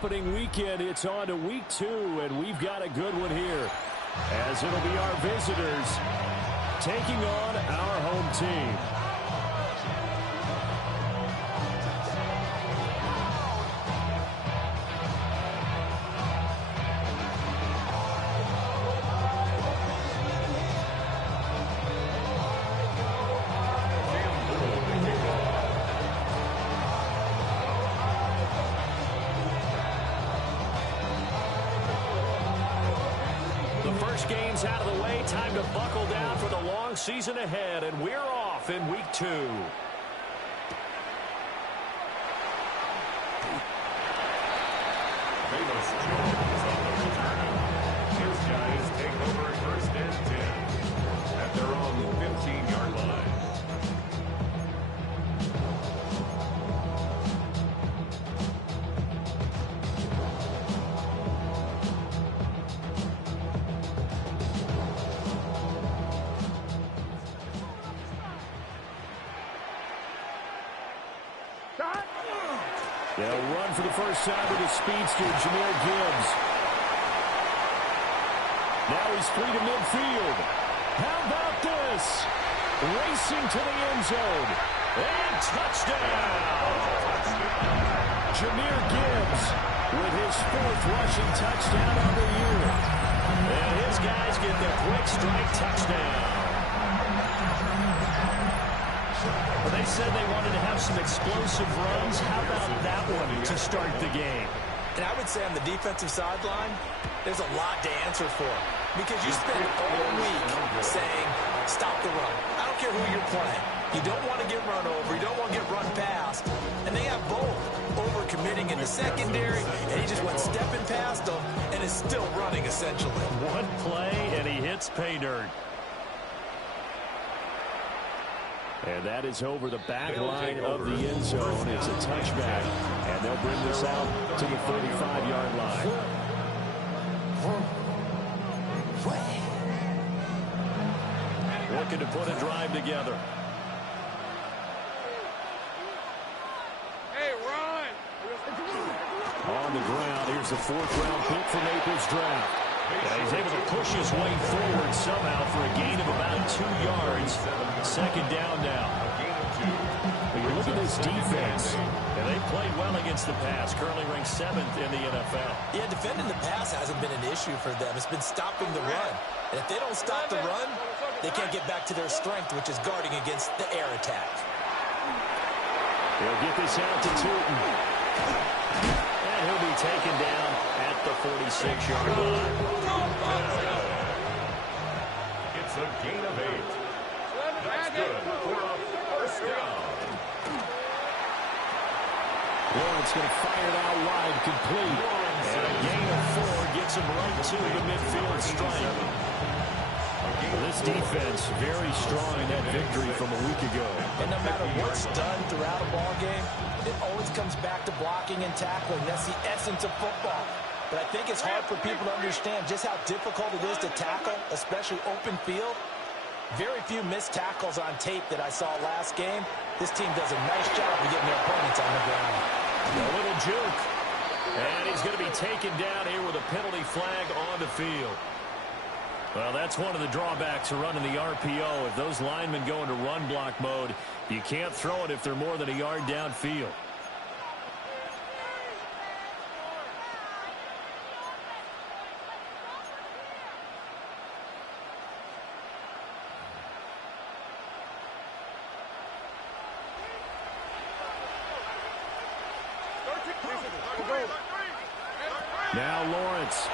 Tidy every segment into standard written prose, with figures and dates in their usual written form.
Opening weekend, it's on to week 2, and we've got a good one here, as it'll be our visitors taking on our home team. Game's out of the way. Time to buckle down for the long season ahead, and we're off in week 2. Famous Jones on the return. His guys take over first and 10 at their own 15-yard line. They'll run for the first time with his speedster, Jameer Gibbs. Now he's free to midfield. How about this? Racing to the end zone. And touchdown! Jameer Gibbs with his 4th rushing touchdown of the year. And his guys get the quick strike touchdown. Well, they said they wanted to have some explosive runs. How about that one to start the game? And I would say on the defensive sideline, there's a lot to answer for. Because you spend all week saying, stop the run. I don't care who you're playing. You don't want to get run over. You don't want to get run past. And they have both. Over-committing in the secondary, and he just went stepping past them and is still running, essentially. One play, and he hits pay dirt. And that is over the back line of the end zone. It's a touchback, and they'll bring this out to the 35-yard line. Looking to put a drive together. Hey, Ron! On the ground, here's the 4th-round pick from April's draft. And he's able to push his way forward somehow for a gain of about 2 yards. 2nd down now. But you look at this defense, and they played well against the pass, currently ranked 7th in the NFL. Yeah, defending the pass hasn't been an issue for them. It's been stopping the run. And if they don't stop the run, they can't get back to their strength, which is guarding against the air attack. They'll get this out to Tootin. And he'll be taken down at the 46-yard line. It's a gain of 8. That's good for a first down. Lawrence going to fire it out wide, complete. And a gain of 4 gets him right to the midfield stripe. This defense very strong in that victory from a week ago. And no matter what's done throughout a ball game, it always comes back to blocking and tackling. That's the essence of football. But I think it's hard for people to understand just how difficult it is to tackle, especially open field. Very few missed tackles on tape that I saw last game. This team does a nice job of getting their opponents on the ground. A little juke. And he's going to be taken down here with a penalty flag on the field. Well, that's one of the drawbacks of running the RPO. If those linemen go into run block mode, you can't throw it if they're more than a yard downfield. Now Lawrence.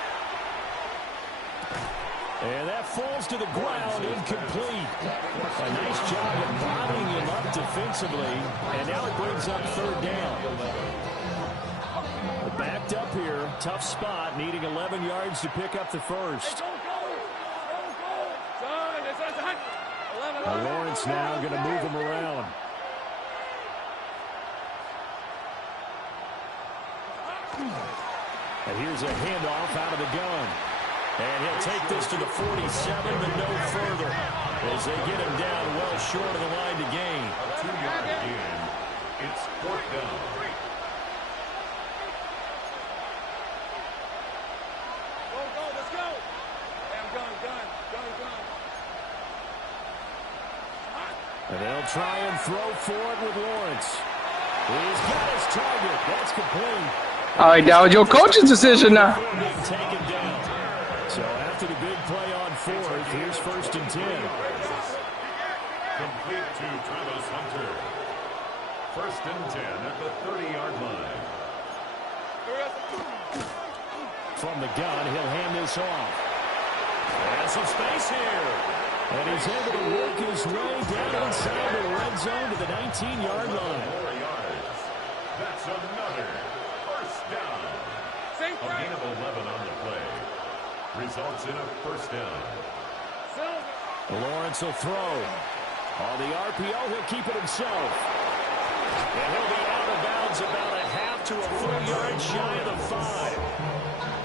And that falls to the ground, incomplete. A nice job of bodying him up defensively, and now it brings up 3rd down. Backed up here, tough spot, needing 11 yards to pick up the first. Lawrence now going to move him around. And here's a handoff out of the gun. And he'll take this to the 47, but no further, as they get him down well short of the line to gain. 2 yards in. It's 4th down. And they'll try and throw for it with Lawrence. He's got his target. That's complete. All right, that was your coach's decision now. Taken down. So after the big play on fourth, here's 1st and 10. Complete to Travis Hunter. 1st and 10 at the 30-yard line. From the gun, he'll hand this off. Has some space here. And he's able to work his way down inside the red zone to the 19-yard line. 4 yards. That's another 1st down. A gain of 11 on the play. Results in a 1st down. Lawrence will throw. On the RPO, he'll keep it himself. And he'll be out of bounds about a half to a full yard shy of the 5.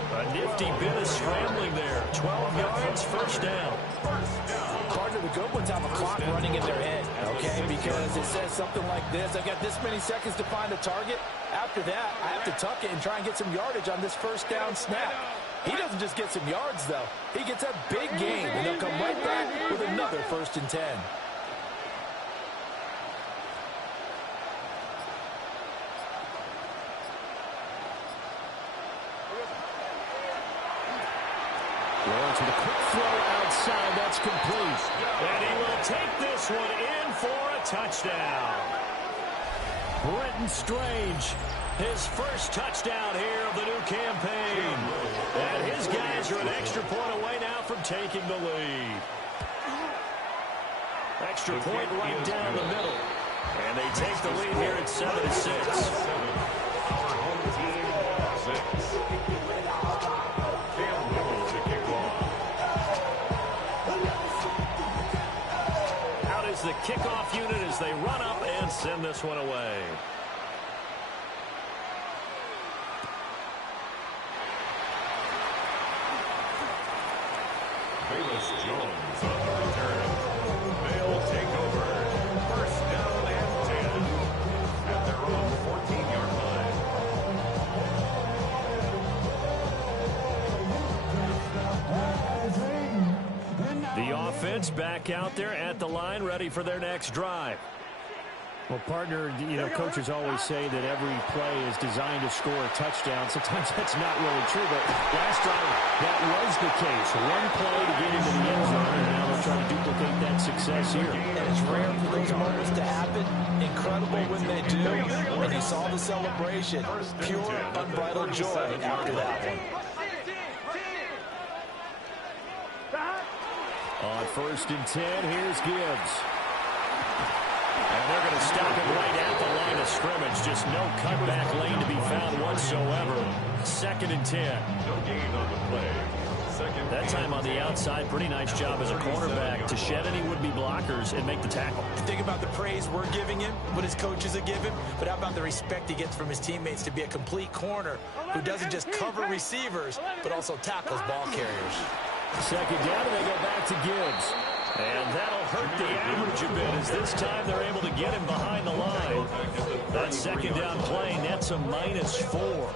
A nifty bit of scrambling there. 12 yards, 1st down. Partner, the good ones have a clock running in their head, okay? Because it says something like this. I've got this many seconds to find a target. After that, I have to tuck it and try and get some yardage on this 1st down snap. He doesn't just get some yards, though. He gets a big gain, and they'll come right back with another 1st and 10. Lawrence with a quick throw outside. That's complete. And he will take this one in for a touchdown. Brenton Strange, his 1st touchdown here of the new campaign. And his guys are an extra point away now from taking the lead. Extra point right down the middle. And they take the lead here at 7-6. Our home team, 6. The kickoff unit as they run up and send this one away. Bayless Jones on the return. They'll take over. 1st down and 10 at their own 14-yard line. The offense back out there at the line, ready for their next drive. Well, partner, coaches always say that every play is designed to score a touchdown. Sometimes that's not really true, but last drive, that was the case. One play to get into the end zone, and now they're trying to duplicate that success here. And it's rare for those moments to happen. Incredible when they do. And you saw the celebration. Pure, unbridled joy after that one. On 1st and 10, here's Gibbs. And they're going to stop it right at the line of scrimmage. Just no cutback lane to be found whatsoever. 2nd and 10. No gain on the play. 2nd. That time on the outside, pretty nice job as a cornerback to shed any would-be blockers and make the tackle. Think about the praise we're giving him, what his coaches are giving, but how about the respect he gets from his teammates to be a complete corner who doesn't just cover receivers, but also tackles ball carriers. 2nd down, and they go back to Gibbs. And that'll hurt the average a bit as this time they're able to get him behind the line. That 2nd down play nets a -4.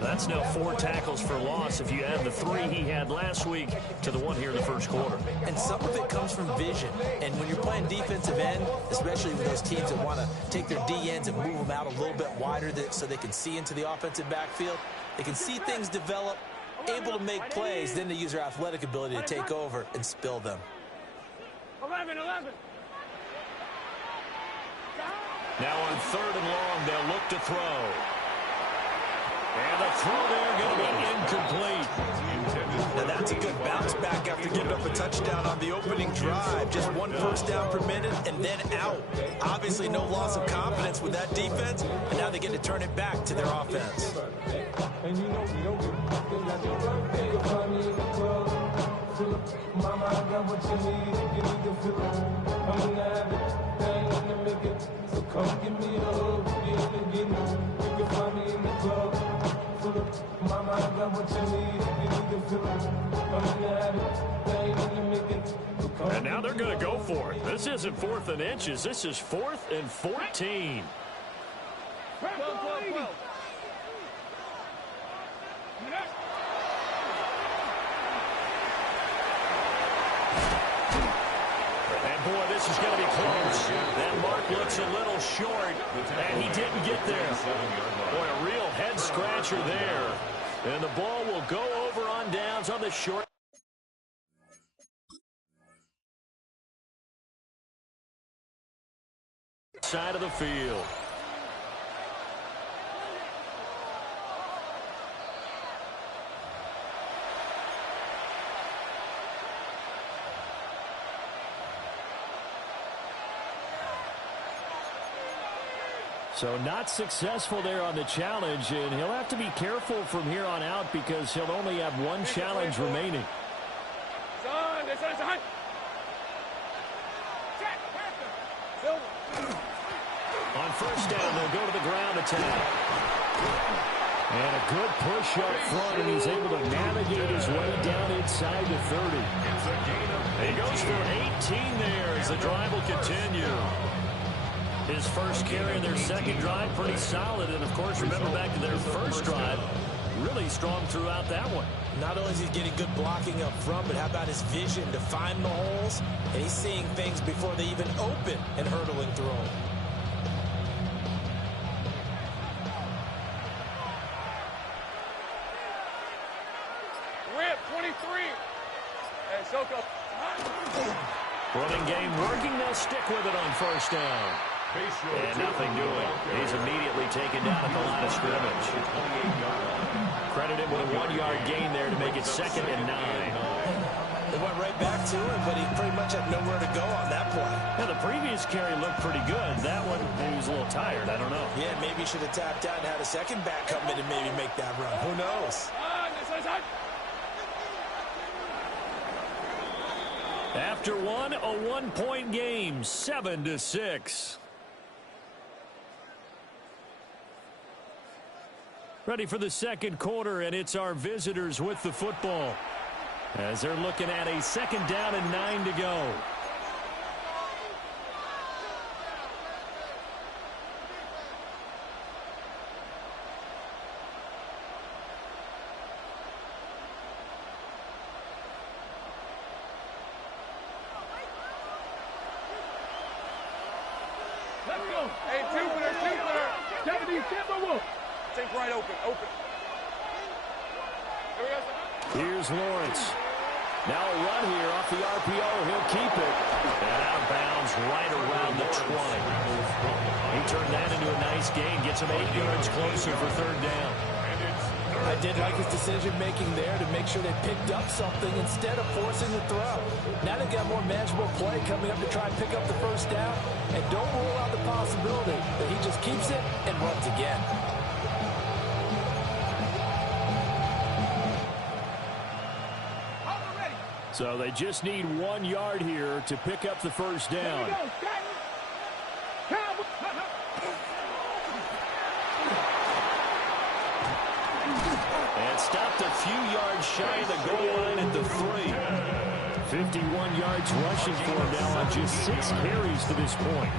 That's now 4 tackles for loss if you add the 3 he had last week to the one here in the 1st quarter. And some of it comes from vision. And when you're playing defensive end, especially with those teams that want to take their D-ends and move them out a little bit wider so they can see into the offensive backfield, they can see things develop, able to make plays, then they use their athletic ability to take over and spill them. 11. Now on 3rd and long, they'll look to throw. And the throw there going to be incomplete. Now that's a good bounce back after giving up a touchdown on the opening drive. Just 1 1st down per minute and then out. Obviously no loss of confidence with that defense, and now they get to turn it back to their offense. Mama, I got what you need if you need to feel it. I'm gonna have it, I ain't gonna make it. So come give me a hug, you ain't getting it. You can find me in the club. Mama, I got what you need if you need to feel it. I'm gonna have it, I ain't gonna make it. And now they're going to go for it. This isn't 4th and inches. This is 4th and 14. 12. boy, this is going to be close. That mark looks a little short, and he didn't get there. Boy, a real head-scratcher there. And the ball will go over on downs on the short side of the field. So not successful there on the challenge, and he'll have to be careful from here on out because he'll only have one challenge remaining. On first down, they'll go to the ground attack. And a good push up front, and he's able to navigate his way down inside the 30. He goes for 18 there as the drive will continue. His first carry in their second drive, pretty solid. And, of course, remember back to their first drive, really strong throughout that one. Not only is he getting good blocking up front, but how about his vision to find the holes? And he's seeing things before they even open and hurdling through them. Rip, 23. Hey, Soko. Running game working. They'll stick with it on first down. And nothing doing. He's immediately taken down at the line of scrimmage. Credited with a 1-yard gain there to make it 2nd and 9. They went right back to him, but he pretty much had nowhere to go on that play. Yeah, the previous carry looked pretty good. That one, maybe he was a little tired. I don't know. Yeah, maybe he should have tapped out and had a second back come in and maybe make that run. Who knows? After one, a 1-point game, 7-6. Ready for the second quarter, and it's our visitors with the football as they're looking at a 2nd down and 9 to go. Let's go. Hey, two-footer. 70, think right open. Here's Lawrence. Now a run here off the RPO. He'll keep it. And out of bounds right around the 20. He turned that into a nice gain. Gets him 8 yards closer for 3rd down. I did like his decision-making there to make sure they picked up something instead of forcing the throw. Now they've got more manageable play coming up to try and pick up the first down. And don't rule out the possibility that he just keeps it and runs again. So they just need 1 yard here to pick up the first down. And stopped a few yards shy of the goal line at the 3. 51 yards rushing for him now on just 6 carries to this point.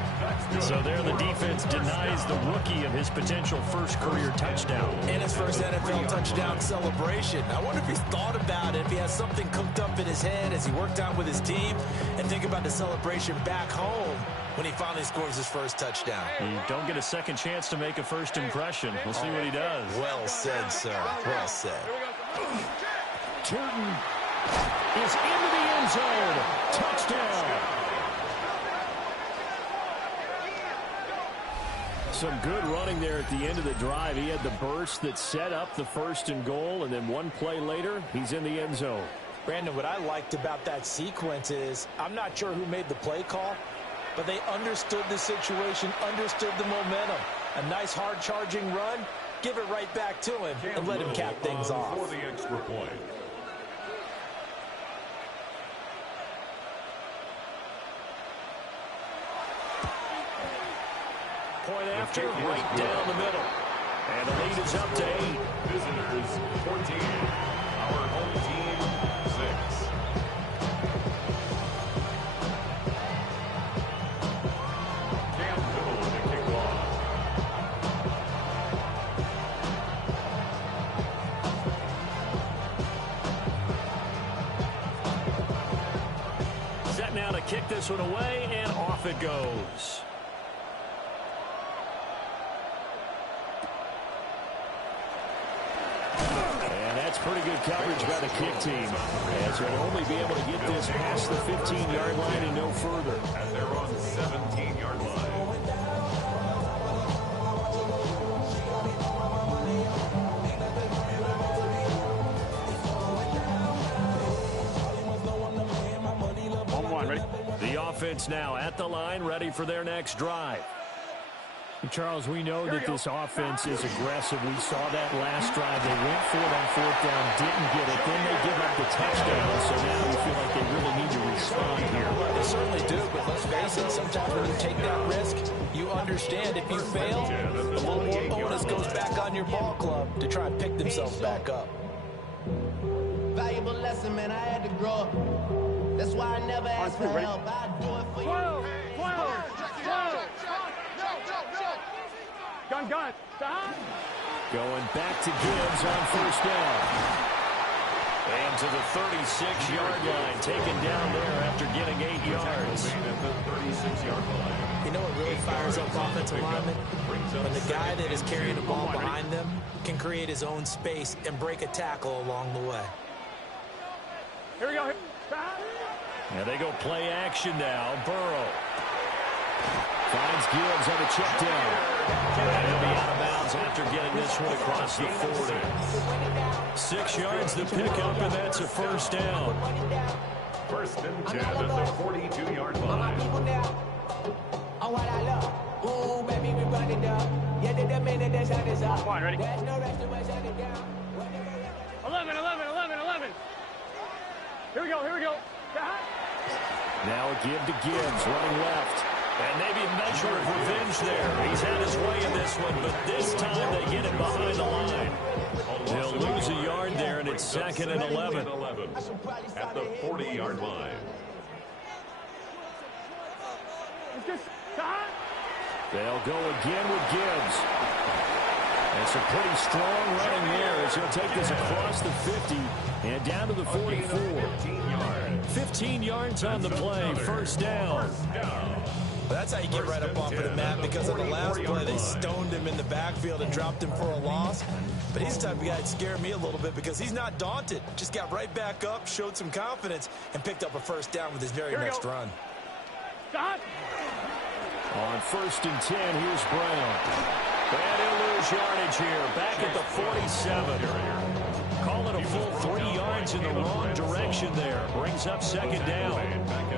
So there the defense denies the rookie of his potential first career touchdown. And his first NFL touchdown celebration. I wonder if he's thought about it, if he has something cooked up in his head as he worked out with his team, and think about the celebration back home when he finally scores his first touchdown. You don't get a second chance to make a first impression. We'll see what he does. Well said, sir. Well said. Turton is into the end zone. Touchdown. Some good running there at the end of the drive. He had the burst that set up the 1st and goal, and then one play later, he's in the end zone. Brandon, what I liked about that sequence is I'm not sure who made the play call, but they understood the situation, understood the momentum. A nice hard-charging run, give it right back to him, and let him cap things off. For the extra point. Point after, right down the middle. And the lead is up to 8. Visitors 14. Our home team 6. Campbell to kick off. Set now to kick this one away, and off it goes. And that's pretty good coverage by the kick team, as they'll only be able to get this past the 15-yard line and no further. And they're on the 17-yard line. The offense now at the line, ready for their next drive. Charles, we know that this offense is aggressive. We saw that last drive. They went for it on fourth down, didn't get it. Then they give up the touchdown. So now we feel like they really need to respond here. They certainly do, but let's face it, sometimes when you take that risk, you understand if you fail, a little more onus goes back on your ball club to try and pick themselves back up. Valuable lesson, man. I had to grow up. That's why I never ask for help. I do it for you. Gun. Stop. Going back to Gibbs on first down. And to the 36-yard line, taken down there after getting 8 yards. At the 36-yard line. You know what really fires up offensive linemen? When the guy that is carrying the ball behind them can create his own space and break a tackle along the way. Here we go. Stop. And they go play action now. Burrow finds Gibbs on the check down. And he'll be out of bounds after getting this one across the 40. 6 yards to pick up, and that's a first down. First and 10 at the 42-yard line. Oh, what I love. Ooh, baby, we run it down. Yeah, the minute the sun is up. Come on, ready? There's no rest to shut it down. 11. Here we go. Stop. Now a give to Gibbs, running left. And maybe a measure of revenge there. He's had his way in this one, but this time they get it behind the line. They'll lose a yard there, and it's second and 11. At the 40-yard line. Stop. They'll go again with Gibbs. It's a pretty strong running there as he'll take this across the 50 and down to the 44. 15 yards on the play, first down. That's how you get right up off of the mat, because on the last play they stoned him in the backfield and dropped him for a loss. But he's the type of guy that scared me a little bit because he's not daunted. Just got right back up, showed some confidence, and picked up a first down with his very next run. Stop. On first and 10, here's Brown. And he'll lose yardage here, back at the 47. Call it a full 3 yards in the wrong direction there. Brings up second down.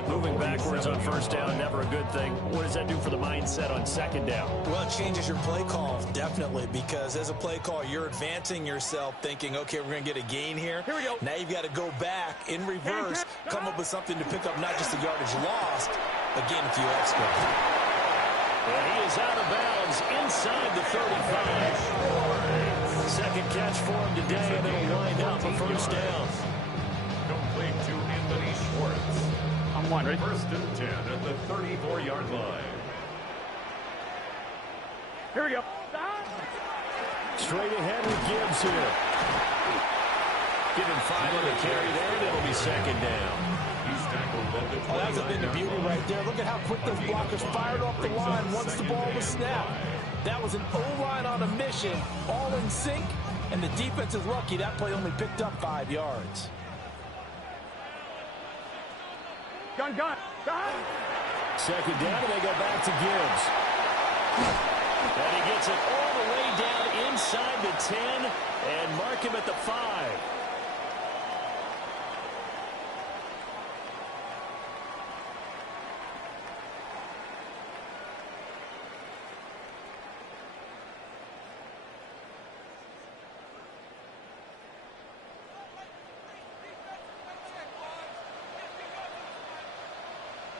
Moving backwards on first down, never a good thing. What does that do for the mindset on second down? Well, it changes your play call, definitely, because as a play call, you're advancing yourself thinking, okay, we're going to get a gain here. Here we go. Now you've got to go back in reverse, come up with something to pick up not just the yardage lost, but gain a few extra. And he is out of bounds inside the 35. Second catch for him today, and it'll wind up a first down. Complete to Anthony Schwartz. I'm one, ready? First and 10 at the 34-yard line. Here we go. Stop. Straight ahead with Gibbs here. Give him 5 on the carry there, and it'll be second down. He's tackled at the 29-yard line. Oh, that's a bit of beauty right there. Look at how quick those blockers fired off the line once the ball was snapped. That was an O-line on a mission, all in sync, and the defense is lucky that play only picked up 5 yards. Gun. Stop. Second down, and they go back to Gibbs. And he gets it all the way down inside the 10 and mark him at the 5.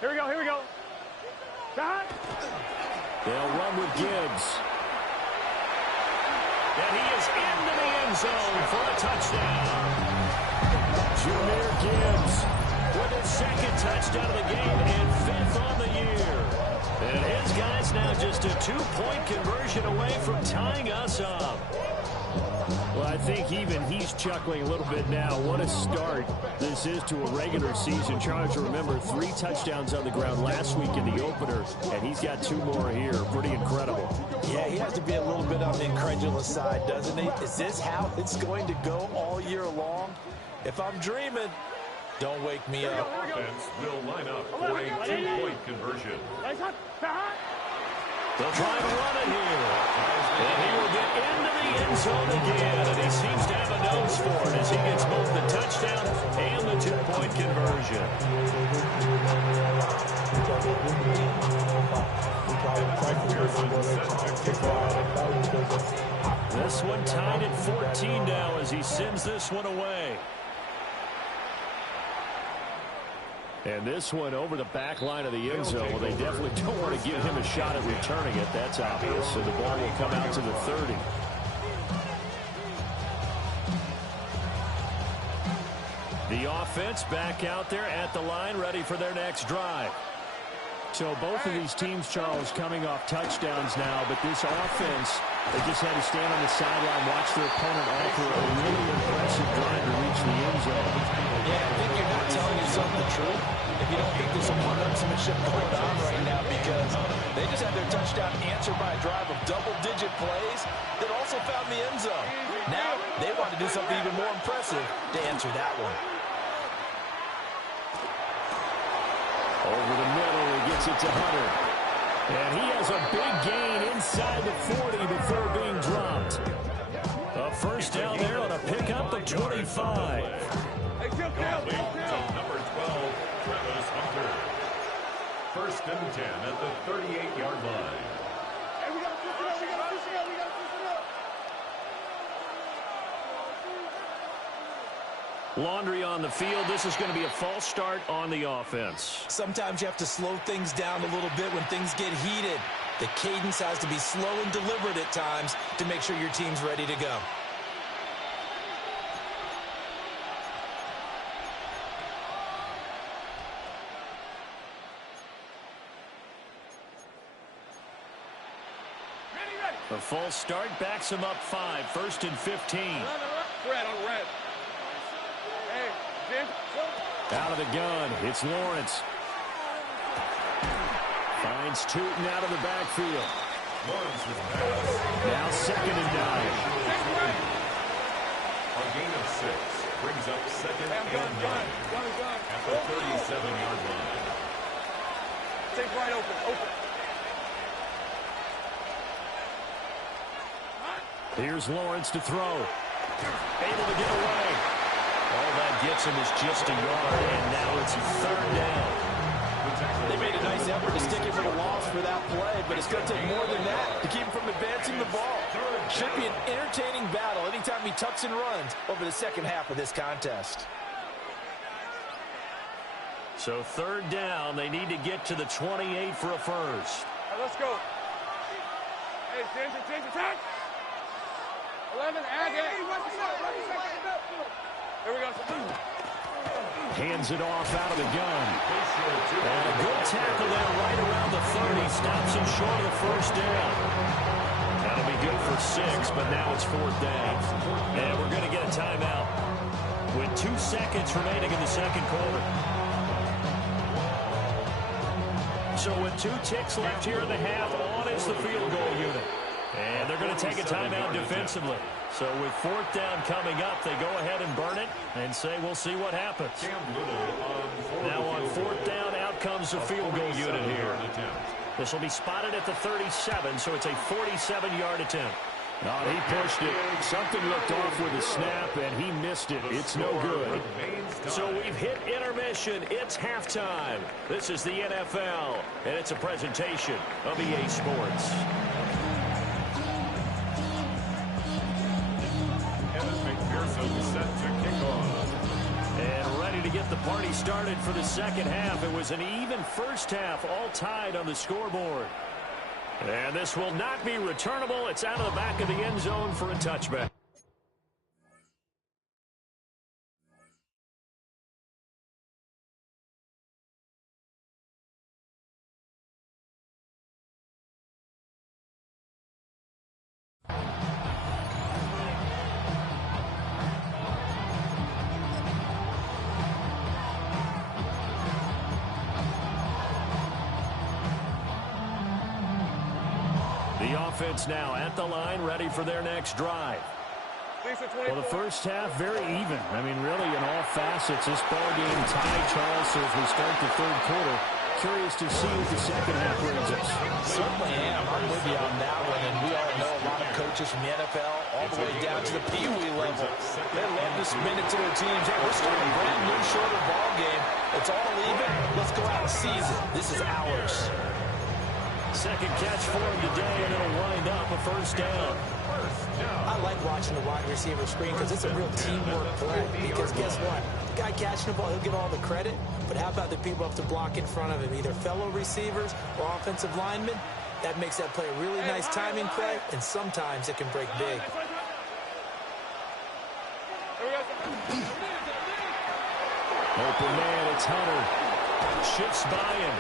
Here we go. Stop. They'll run with Gibbs. And he is into the end zone for a touchdown. Jameer Gibbs with his second touchdown of the game and 5th on the year. And his guys now just a 2-point conversion away from tying us up. Well, I think even he's chuckling a little bit now. What a start this is to a regular season. Chargers, remember, 3 touchdowns on the ground last week in the opener, and he's got 2 more here. Pretty incredible. Yeah, he has to be a little bit on the incredulous side, doesn't he? Is this how it's going to go all year long? If I'm dreaming, don't wake me up. Offense will line up for a 2-point conversion. They'll try to run it here. And he will get into the end zone again. And he seems to have a nose for it as he gets both the touchdown and the 2-point conversion. This one tied at 14 now as he sends this one away. And this one over the back line of the end zone. Well, they definitely don't want to give him a shot at returning it. That's obvious. So the ball will come out to the 30. The offense back out there at the line, ready for their next drive. So both of these teams, Charles, coming off touchdowns now, but this offense, they just had to stand on the sideline, watch their opponent offer a really impressive drive to reach the end zone. Yeah, I think you're not telling yourself the truth if you don't think there's some one-upsmanship going on right now, because they just had their touchdown answered by a drive of double-digit plays that also found the end zone. Now they want to do something even more impressive to answer that one. Over the middle, he gets it to Hunter. And he has a big gain inside the 40 before being dropped. A first down there on a pickup of 25. Complete to number 12, Travis Hunter. First and 10 at the 38-yard line. Laundry on the field. This is going to be a false start on the offense. Sometimes you have to slow things down a little bit when things get heated. The cadence has to be slow and deliberate at times to make sure your team's ready to go. A false start backs him up 5. First and 15. Red on red. Out of the gun, it's Lawrence. Finds Tootin out of the backfield. Lawrence is passed. Now 2nd and 9. A gain of 6 brings up 2nd and 9 at the 37-yard line. Take right open. Here's Lawrence to throw. Able to get away. All that gets him is just a yard, and now it's 3rd down. They made a nice effort to stick him for the loss for that play, but it's going to take more than that to keep him from advancing the ball. Should be an entertaining battle anytime he tucks and runs over the second half of this contest. So 3rd down, they need to get to the 28 for a first. Right, let's go. Hey, change attack. 11, add 8. Here we go. Hands it off out of the gun. And a good tackle there right around the 30. Stops him short of the first down. That'll be good for 6, but now it's 4th down. And we're going to get a timeout with 2 seconds remaining in the second quarter. So with 2 ticks left here in the half, on is the field goal unit. And they're going to take a timeout defensively. So with 4th down coming up, they go ahead and burn it and say, we'll see what happens. Now on 4th down, out comes the field goal unit here. This will be spotted at the 37, so it's a 47-yard attempt. Oh, he pushed it. Something looked off with the snap, and he missed it. It's no good. So we've hit intermission. It's halftime. This is the NFL, and it's a presentation of EA Sports. Set to kick off. And ready to get the party started for the second half. It was an even first half, all tied on the scoreboard. And this will not be returnable. It's out of the back of the end zone for a touchback. offense now at the line, ready for their next drive. Well, the first half, very even. I mean, really, in all facets, this ball game tied, Charles. So as we start the third quarter, curious to see what the second half brings us. Certainly am. I'm with you on that one. And we all know a lot of coaches from the NFL all the way down to the Pee Wee level. They love to spin it to their teams. Hey, we're starting a brand new, shorter ball game. It's all even. Let's go out and seize it. This is ours. Second catch for him today, and it'll wind up a first down. I like watching the wide receiver screen because it's a real teamwork play. Because guess what? The guy catching the ball, he'll get all the credit. But how about the people up to block in front of him, either fellow receivers or offensive linemen? That makes that play a really nice timing play, and sometimes it can break big. Open man, it's Hunter. Shifts by him.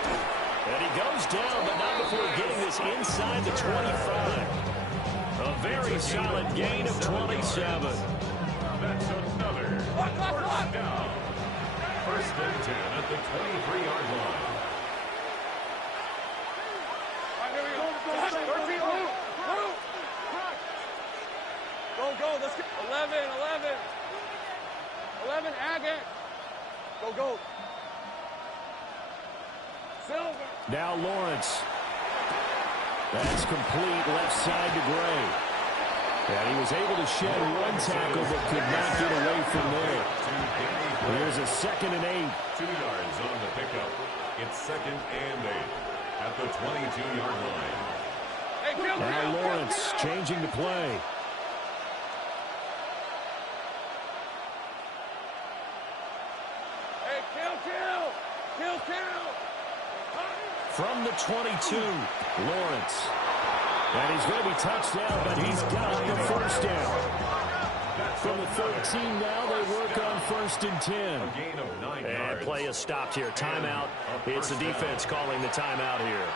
And he goes down, but not before getting this inside the 25. A very solid gain of 27. That's another first down. First and 10 at the 23-yard line. Go, let's get 11, Agate. Go. Silver. Now Lawrence. That's complete left side to Gray. And he was able to shed one tackle but could not get away from there. Here's a 2nd and 8. 2 yards on the pickup. It's 2nd and 8 at the 22-yard line. Now Lawrence changing to play. Kill. From the 22, Lawrence. And he's going to be touched down, but he's got the first down. From the 13 now, they work on 1st and 10. A gain of 9 And yards. play is stopped here. Timeout. It's the defense calling the timeout here.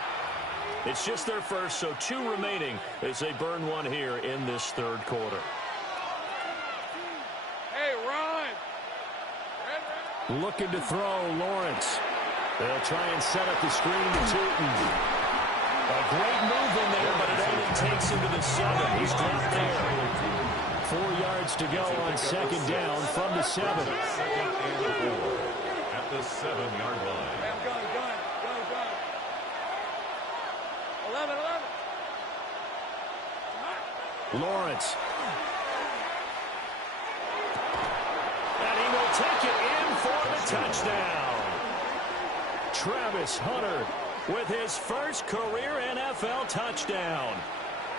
It's just their first, so 2 remaining as they burn one here in this third quarter. Hey, run. Looking to throw, Lawrence. They'll try and set up the screen to Tootin. A great move in there, but it only takes him to the 7. He's dropped there. 4 yards to go on 2nd down from the 7. 2nd and 4 at the 7-yard line. Gun. 11. Lawrence. And he will take it in for the touchdown. Travis Hunter with his first career NFL touchdown.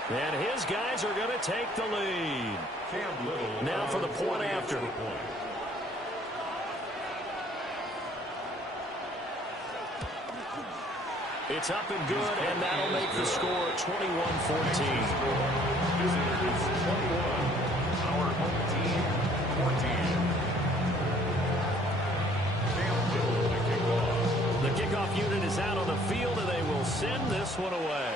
And his guys are going to take the lead. Cam Little Now for the point after. It's up and good, and that'll make the score 21-14. Visitors 21, our home team 14. Cam Little to kick off. The kickoff unit is out on the field, and they will send this one away.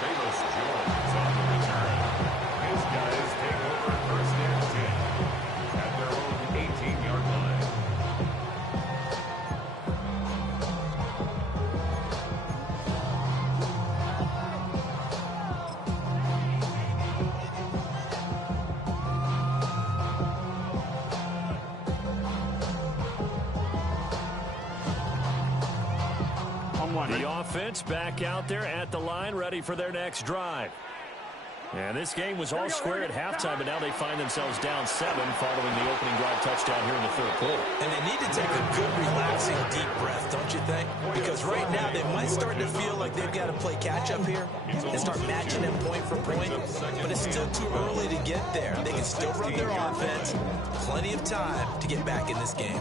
Davis Jones on the return. His guys take over 1st and 10 at their own 18-yard line. The offense back out there at the line, ready for their next drive. And this game was all square at halftime, but now they find themselves down 7 following the opening drive touchdown here in the third quarter. And they need to take a good, relaxing, deep breath, don't you think? Because right now they might start to feel like they've got to play catch-up here and start matching them point for point. But it's still too early to get there. They can still run their offense. Plenty of time to get back in this game.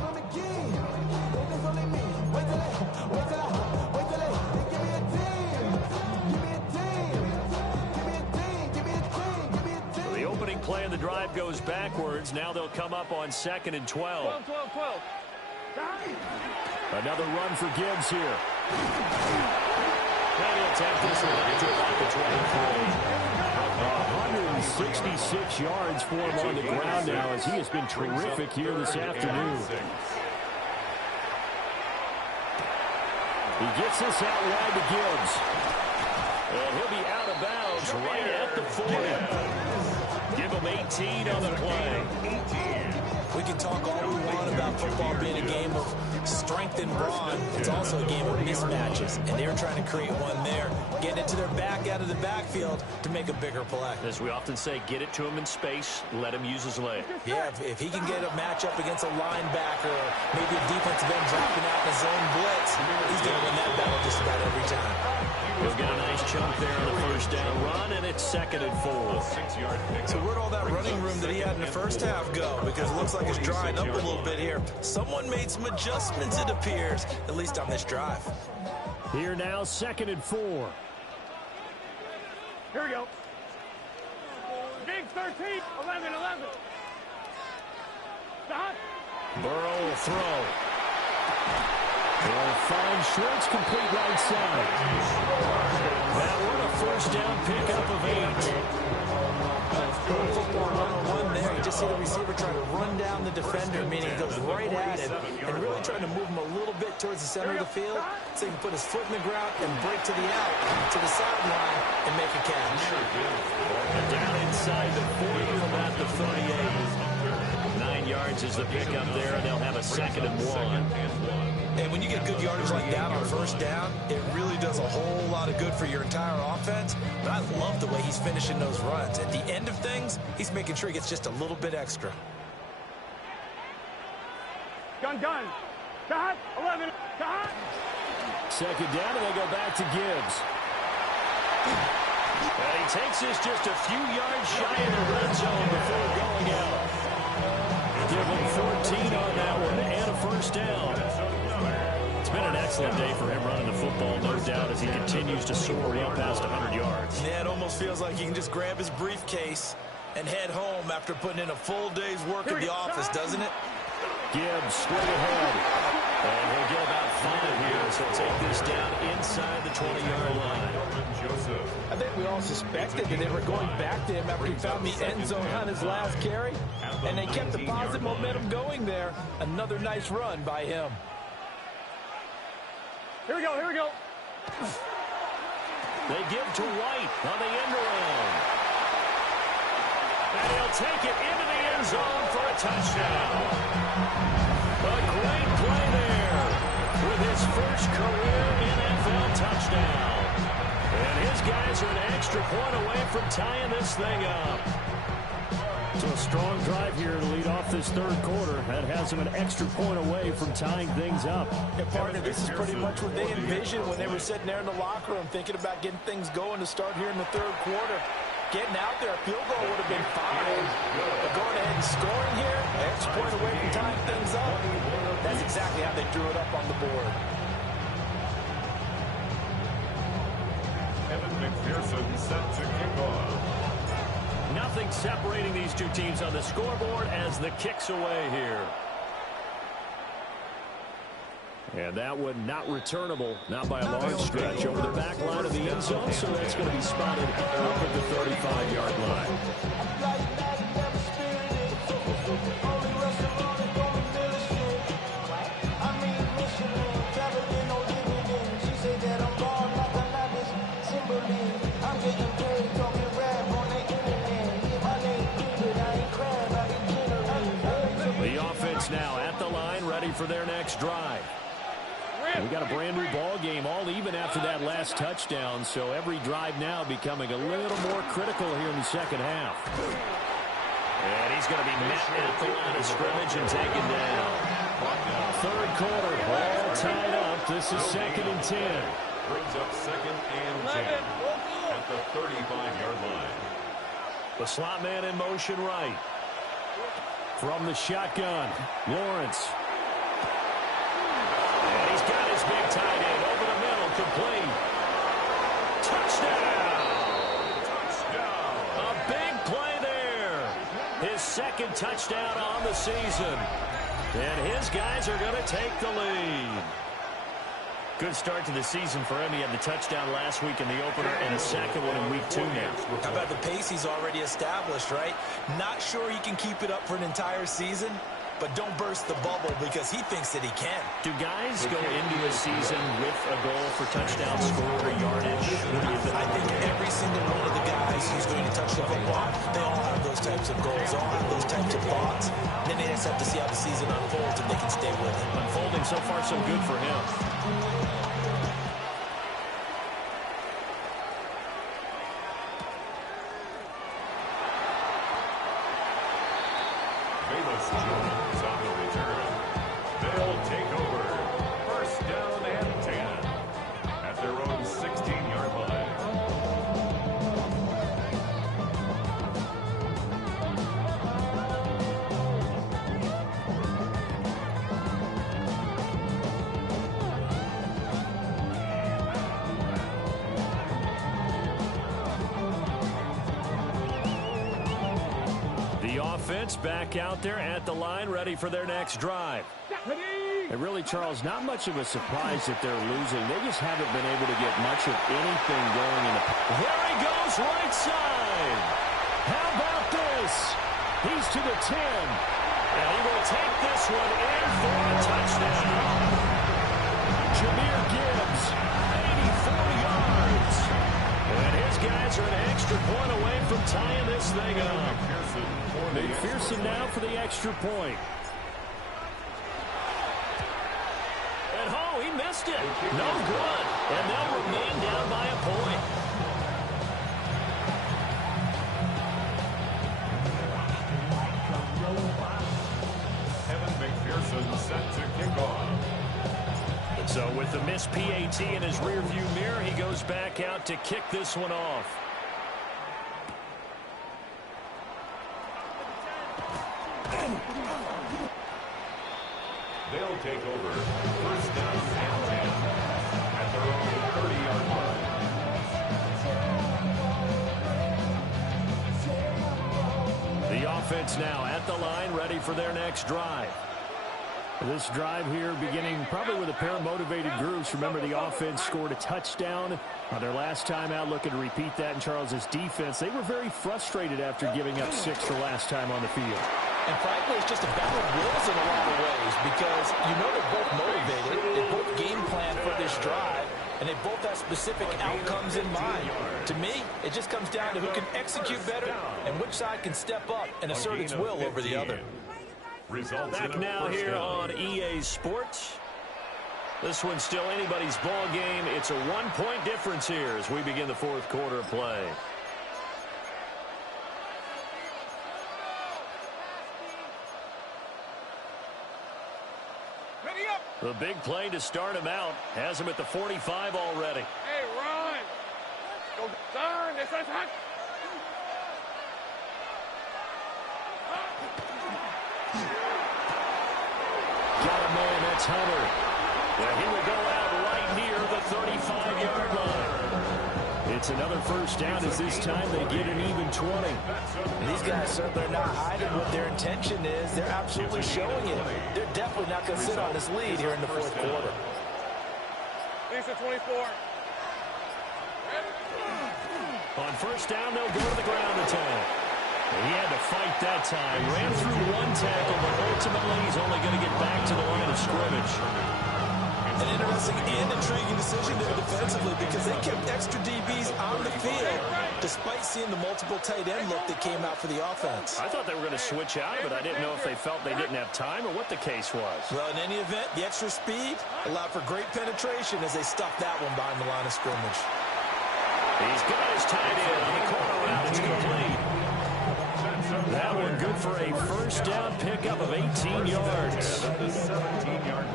Play and the drive goes backwards. Now they'll come up on 2nd and 12. 12. Another run for Gibbs here. And he'll take this one to about the 23. 166 yards for him on the ground now as he has been terrific here this afternoon. He gets this out wide to Gibbs. And he'll be out of bounds right at the 40. Give him 18 on the play. We can talk all we want about football being a game of strength and brawn. It's also a game of mismatches, and they're trying to create one there, getting it to their back out of the backfield to make a bigger play. As we often say, get it to him in space, let him use his leg. Yeah, if he can get a matchup against a linebacker or maybe a defensive end dropping out in a zone blitz, he's going to win that battle just about every time. He'll get a nice chunk there on the first down run, and it's 2nd and 4. So where'd all that running room that he had in the first half go? Because it looks like it's drying up a little bit here. Someone made some adjustments, it appears, at least on this drive. Here now, 2nd and 4. Here we go. Big 13, 11, 11. Stop. Burrow will throw. Will find Schwartz complete right side. That one a first down pickup of 8. Football 101 there. You just see the receiver trying to run down the defender, meaning he goes right at him and really trying to move him a little bit towards the center of the field so he can put his foot in the ground and break to the out, to the sideline, and make a catch. And down inside the 40 to about the 38. 9 yards is the pickup there, and they'll have a 2nd and 1. And when you get good yardage like that on first down, it really does a whole lot of good for your entire offense. But I love the way he's finishing those runs. At the end of things, he's making sure he gets just a little bit extra. Gun. Cut. 11. Cut. 2nd down, and they go back to Gibbs. And he takes this just a few yards shy of the red zone before going out. Give him 14 on that one and a first down. It's been an excellent day for him running the football, no doubt, as he continues to soar well past 100 yards. Yeah, it almost feels like he can just grab his briefcase and head home after putting in a full day's work at the office, doesn't it? Gibbs straight ahead. And he'll get about 5 here, so take this down inside the 20-yard line. I think we all suspected that they were going back to him after he found the end zone on his last carry, and they kept the positive momentum going there. Another nice run by him. Here we go. They give to White on the end around. And he'll take it into the end zone for a touchdown. A great play there with his first career NFL touchdown. And his guys are an extra point away from tying this thing up. So a strong drive here to lead off this 3rd quarter. That has them an extra point away from tying things up. And partner, this is pretty much what they envisioned when they were sitting there in the locker room thinking about getting things going to start here in the 3rd quarter. Getting out there, a field goal would have been fine. But going ahead and scoring here, an extra point away from tying things up. That's exactly how they drew it up on the board. Evan McPherson set to kick off. Nothing separating these two teams on the scoreboard as the kick's away here. And that one not returnable, not by a large stretch, over the back line of the end zone, so that's going to be spotted up at the 35-yard line. Now at the line, ready for their next drive. We got a brand new ball game, all even after that last touchdown, so every drive now becoming a little more critical here in the 2nd half. And he's going to be met at the line of scrimmage and taken down. 3rd quarter, all tied up. This is 2nd and 10. Brings up 2nd and 10 at the 35-yard line. The slot man in motion right. From the shotgun, Lawrence. And he's got his big tight end over the middle, complete. Touchdown! Touchdown! A big play there. His 2nd touchdown on the season. And his guys are going to take the lead. Good start to the season for him. He had the touchdown last week in the opener and a 2nd one in week 2 now. How about the pace he's already established, right? Not sure he can keep it up for an entire season, but don't burst the bubble because he thinks that he can. Do guys go into a season with a goal for touchdown score or yardage? What do you think? I think every single one of the guys who's going to touch the football, they all have those types of goals, they all have those types of thoughts. Then they just have to see how the season unfolds and they can stay with it. Unfolding so far so good for him. Jones on the return. They'll take over. First down and 10 at their own 16-yard line. The offense back out there at the line, ready for their next drive. And really, Charles, not much of a surprise that they're losing. They just haven't been able to get much of anything going in the... There he goes, right side. How about this? He's to the 10. And he will take this one in for a touchdown. Jameer Gibbs, 84 yards. And his guys are an extra point away from tying this thing up. McPherson now for the extra point. And he missed it. No good. And they'll remain down by a point. Evan McPherson set to kick off. And so with the missed PAT in his rearview mirror, he goes back out to kick this one off. They'll take over. First down and 10 at their own 30-yard line. The offense now at the line, ready for their next drive. This drive here beginning probably with a pair of motivated groups. Remember, the offense scored a touchdown on their last time out, looking to repeat that in Charles's defense. They were very frustrated after giving up 6 the last time on the field. And frankly, it's just a battle of wills in a lot of ways because you know they're both motivated, they both game plan for this drive, and they both have specific outcomes in mind. To me, it just comes down to who can execute better and which side can step up and assert its will over the other. Back now here on EA Sports. This one's still anybody's ball game. It's a 1-point difference here as we begin the fourth quarter of play. The big play to start him out has him at the 45 already. Hey, run! Go, turn! This is hot! Got a man, that's Hunter. Yeah, he will go out right near the 35-yard line. It's another first down as this time they get an even 20. And these guys certainly are not hiding what their intention is. They're absolutely showing it. They're definitely not going to sit on this lead here in the fourth quarter. Lisa 24. On first down, they'll go to the ground attack. He had to fight that time. Ran through one tackle, but ultimately he's only going to get back to the line of scrimmage. An interesting and intriguing decision there defensively because they kept extra DBs on the field despite seeing the multiple tight end look that came out for the offense. I thought they were going to switch out of it. I didn't know if they felt they didn't have time or what the case was. Well, in any event, the extra speed allowed for great penetration as they stuffed that one behind the line of scrimmage. He's got his tight end on the corner route. It's complete. That one good for a first down pickup of 18 yards.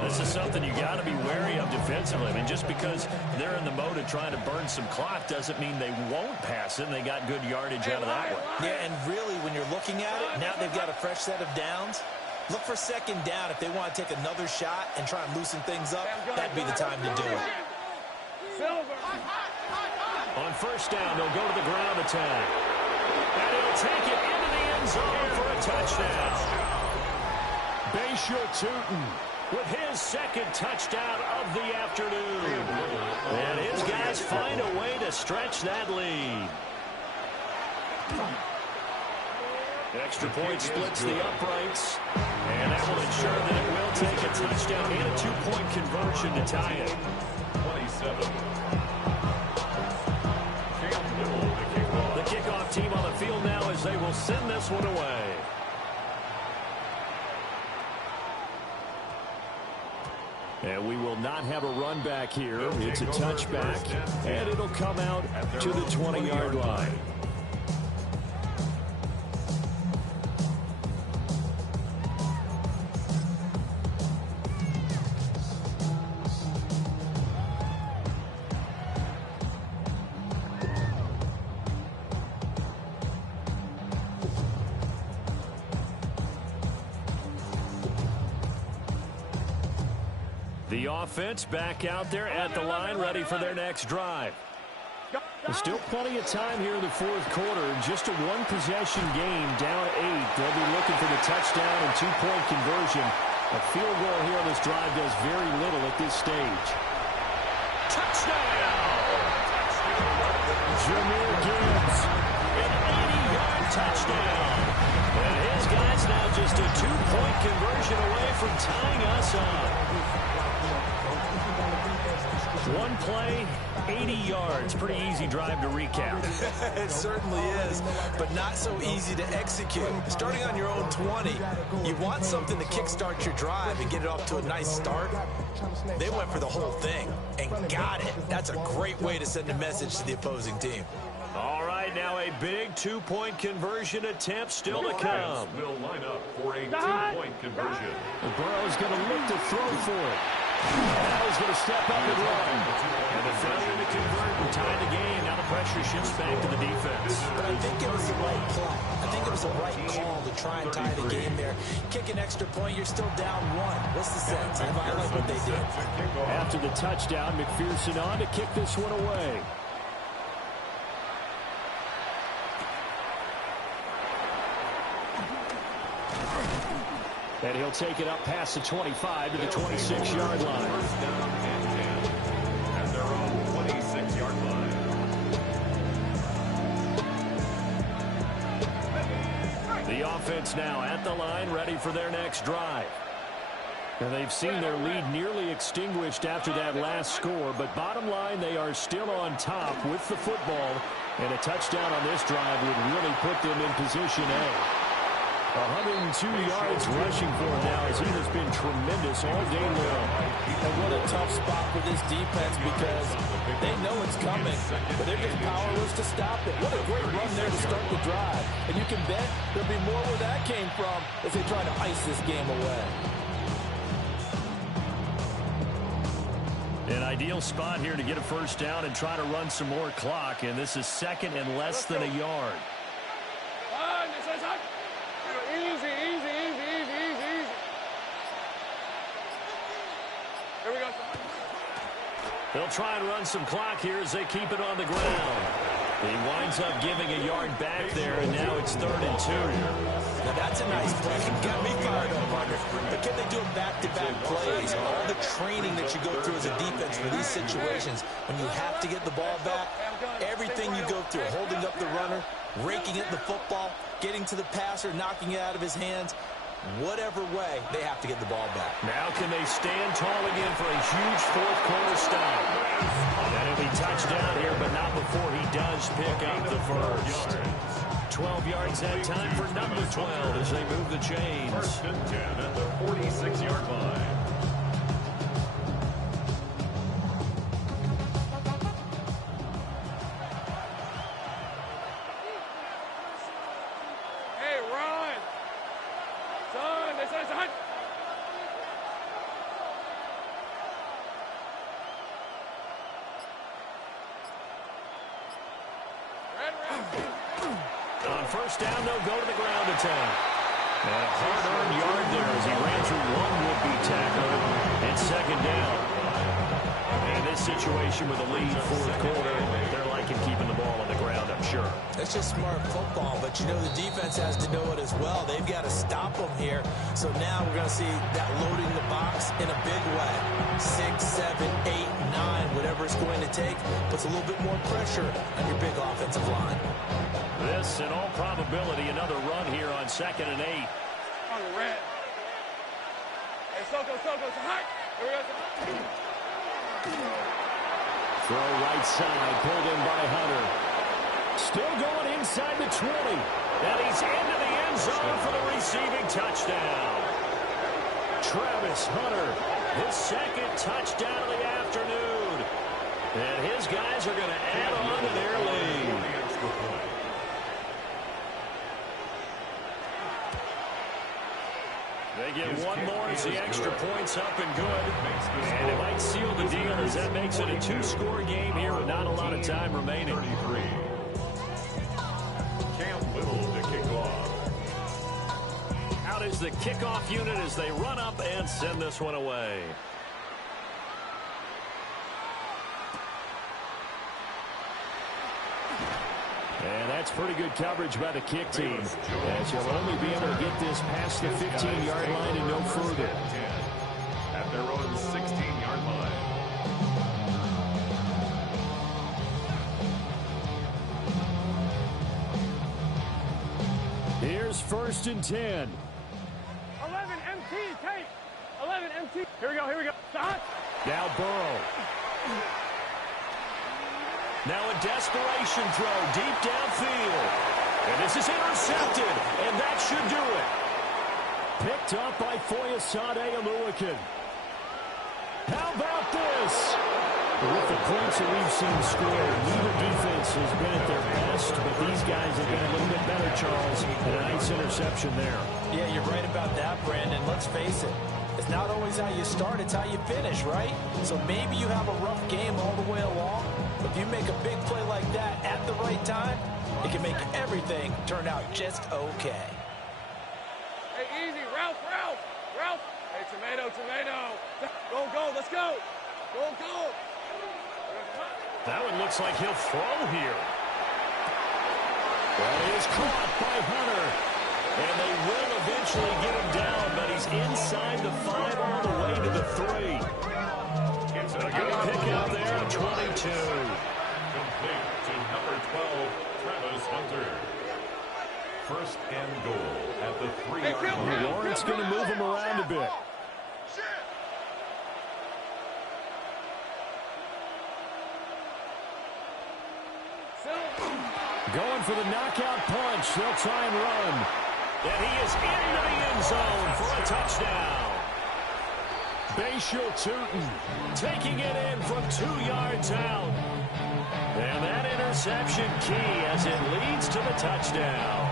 This is something you got to be wary of defensively. I mean, just because they're in the mode of trying to burn some clock doesn't mean they won't pass it, and they got good yardage out of that one. Yeah, and really, when you're looking at it, now they've got a fresh set of downs. Look for second down if they want to take another shot and try and loosen things up. That'd be the time to do it. On first down, they'll go to the ground attack. And he'll take it into the end zone for a touchdown. Bayshore Tootin with his second touchdown of the afternoon. And his guys find a way to stretch that lead. Extra point splits the uprights. And that will ensure that it will take a touchdown and a two-point conversion to tie it. 27. The kickoff team on the field now as they will send this one away. And we will not have a run back here. It's a touchback, and it'll come out to the 20-yard line. The offense back out there at the line, ready for their next drive. There's still plenty of time here in the fourth quarter. Just a one-possession game, down 8. They'll be looking for the touchdown and two-point conversion. A field goal here on this drive does very little at this stage. Touchdown! Jameer Gibbs, an 80-yard touchdown. And his guy's now just a two-point conversion away from tying us up. One play, 80 yards. Pretty easy drive to recap. It certainly is, but not so easy to execute. Starting on your own 20, you want something to kickstart your drive and get it off to a nice start. They went for the whole thing and got it. That's a great way to send a message to the opposing team. All right, now a big two-point conversion attempt still to come. Will line up for a two-point conversion. Burrow's going to look to throw for it. Now he's going to step up and run. And the failure to convert and tie the game. Now the pressure shifts back to the defense. But I think it was the right play. I think it was the right call to try and tie the game there. Kick an extra point, you're still down 1. What's the sense? I like what they did. After the touchdown, McPherson on to kick this one away. And he'll take it up past the 25 to the 26-yard line. First down and 10 at their own 26-yard line. The offense now at the line, ready for their next drive. And they've seen their lead nearly extinguished after that last score, but bottom line, they are still on top with the football, and a touchdown on this drive would really put them in position A. 102 yards rushing for him now as he has been tremendous all day long. And what a tough spot for this defense because they know it's coming, but they're just powerless to stop it. What a great run there to start the drive. And you can bet there'll be more where that came from as they try to ice this game away. An ideal spot here to get a first down and try to run some more clock, and this is second and less than a yard. They'll try and run some clock here as they keep it on the ground. He winds up giving a yard back there, and now it's 3rd and 2. Now that's a nice play. Got me fired up, partner. But can they do it back-to-back plays? All the training that you go through as a defense for these situations, when you have to get the ball back, everything you go through, holding up the runner, raking at the football, getting to the passer, knocking it out of his hands, whatever way, they have to get the ball back. Now can they stand tall again for a huge fourth quarter stop? And it'll be touchdown here, but not before he does pick up the first. 12 yards that time for number 12 as they move the chains. 1st and 10 at the 46-yard line. On first down, they'll go to the ground attack. And a hard-earned yard there as he ran through one would-be tackler. It's 2nd down. And this situation with a lead fourth quarter, they're liking keeping the ball on the ground, I'm sure. It's just smart football, but you know the defense has to know it as well. They've got to stop them here. So now we're going to see that loading the box in a big way. 6, 7, 8, 9, whatever it's going to take, puts a little bit more pressure on your big offensive line. This, in all probability, another run here on 2nd and 8. Hey, Soko, hot. Here we go. Throw right side, pulled in by Hunter. Still going inside the 20. And he's into the end zone for the receiving touchdown. Travis Hunter, his second touchdown of the afternoon. And his guys are going to add on to their lead. They get one more as the extra point's up and good. And it might seal the deal as that makes it a two-score game here with not a lot of time remaining. Camp Little to kick off. Out is the kickoff unit as they run up and send this one away. And that's pretty good coverage by the kick team, as you'll only be able to get this past the 15-yard line and no further. At their own 16-yard line. Here's 1st and 10. 11 MT, tape. 11 MT. Here we go. Stop. Now Burrow. Now a desperation throw deep downfield. And this is intercepted, and that should do it. Picked up by Foyesade Oluwakin. How about this? With the points that we've seen scored, neither defense has been at their best, but these guys have been a little bit better, Charles, and a nice interception there. Yeah, you're right about that, Brandon. Let's face it. It's not always how you start, it's how you finish, right? So maybe you have a rough game all the way along, but if you make a big play like that at the right time, it can make everything turn out just okay. Hey, easy. Ralph. Hey, tomato. Go. Let's go. Go. That one looks like he'll throw here. That is caught by Hunter. And they will eventually get him down, but he's inside the 5 all the way to the 3. It's A good pick out there at 22. Complete to number 12, Travis Hunter. 1st and goal at the 3-yard line. Lawrence going to move him around a bit. Going for the knockout punch. They'll try and run. And he is into the end zone for a touchdown. Bashal Tootin taking it in from 2 yards out. And that interception key as it leads to the touchdown.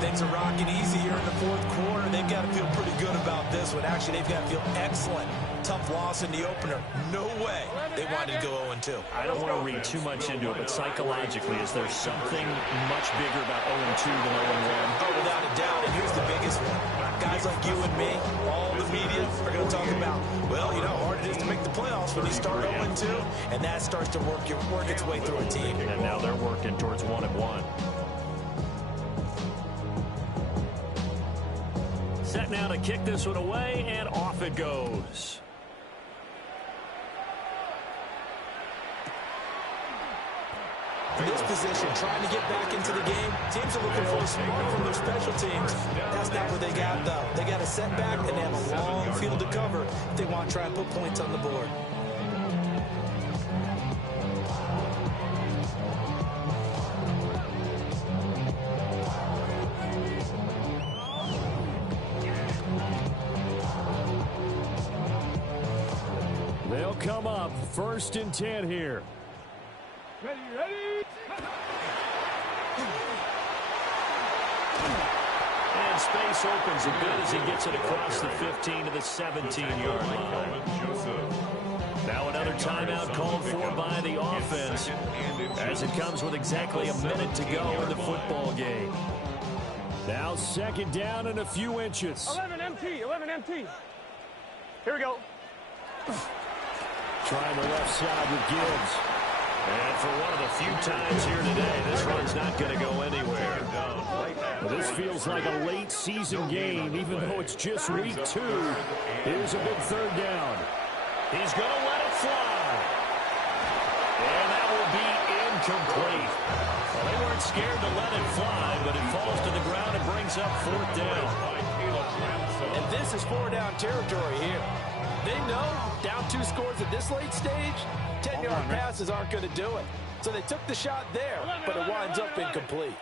Things are rocking easy here in the 4th quarter. They've got to feel pretty good about this one. Actually, they've got to feel excellent. Tough loss in the opener. No way they wanted to go 0-2. I don't want to read too much into it, but psychologically, is there something much bigger about 0-2 than 0-1? Oh, without a doubt, and here's the biggest one. Guys like you and me, all the media are going to talk about, well, you know how hard it is to make the playoffs when you start 0-2, and that starts to work its way through a team. And now they're working towards 1-1. Set now to kick this one away, and off it goes. In this position, trying to get back into the game, teams are looking for a spark from their special teams. That's not what they got, though. They got a setback, and they have a long field to cover if they want to try and put points on the board. They'll come up 1st and 10 here. Ready. And space opens a bit as he gets it across the 15 to the 17-yard line. Now another timeout called for by the offense as it comes with exactly a minute to go in the football game. Now 2nd down and a few inches. 11 MT. Here we go. Trying the left side with Gibbs. And for one of the few times here today, this run's not going to go anywhere. This feels like a late season game, even though it's just week 2. Here's a big 3rd down. He's going to let it fly. And that will be incomplete. Well, they weren't scared to let it fly, but it falls to the ground and brings up 4th down. And this is 4-down territory here. They know down 2 scores at this late stage, 10-yard passes aren't going to do it. So they took the shot there, but it winds up incomplete.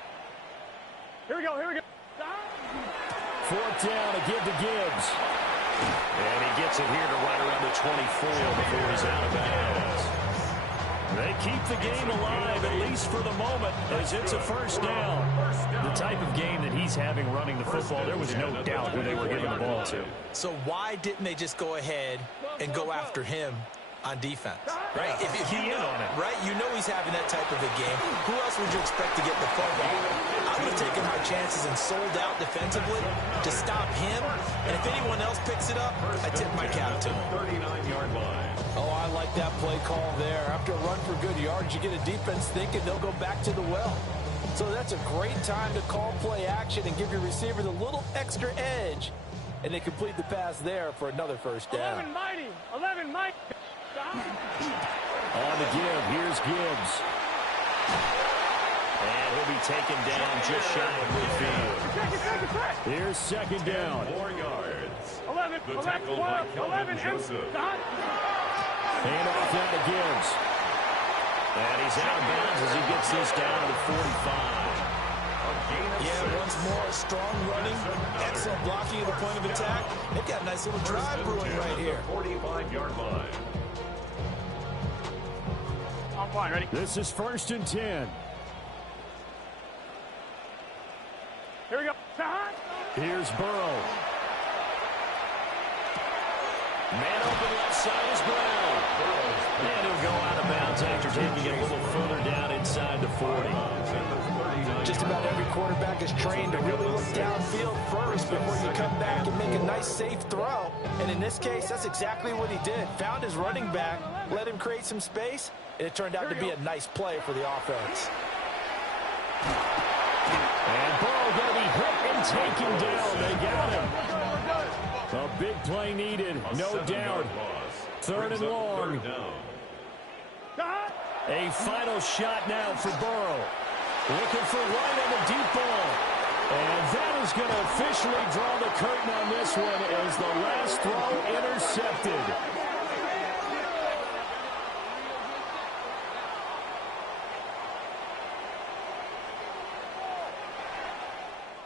Here we go, here we go. 4th down, a give to Gibbs. And he gets it here to right around the 24 before he's out of bounds. They keep the game alive, at least for the moment, as it's a 1st down. The type of game that he's having running the football, there was no doubt who they were giving the ball to. So why didn't they just go ahead and go after him on defense? Right? If you know, on it. Right? You know he's having that type of a game. Who else would you expect to get the football? I would have taken my chances and sold out defensively to stop him. And if anyone else picks it up, I tip my cap to him. 39-yard line. Oh, I like that play call there. After a run for good yards, you get a defense thinking they'll go back to the well. So that's a great time to call play action and give your receivers a little extra edge. And they complete the pass there for another 1st down. 11 mighty. 11 mighty. On the give, here's Gibbs. And he'll be taken down just shy of midfield. Here's 2nd down. 4 yards. 11, The 11, tackle 12, by Kelvin 11, Joseph. Hand off down to Gibbs. And he's out of bounds as he gets this down to the 45. Yeah, once more, strong running, excellent blocking at the point of attack. They've got a nice little drive brewing right here. 45-yard line. I'm fine, ready? This is 1st and 10. Here we go. Here's Burrow. Man open left side is Brown. And he'll go out of bounds after taking it a little further down inside the 40. Just about every quarterback is trained to really look downfield first before you come back and make a nice, safe throw. And in this case, that's exactly what he did. Found his running back, let him create some space, and it turned out to be a nice play for the offense. And Burrow going to be hit and taken down. They got him. A big play needed, no doubt. 3rd and long. A final shot now for Burrow. Looking for right on the deep ball. And that is going to officially draw the curtain on this one as the last throw intercepted.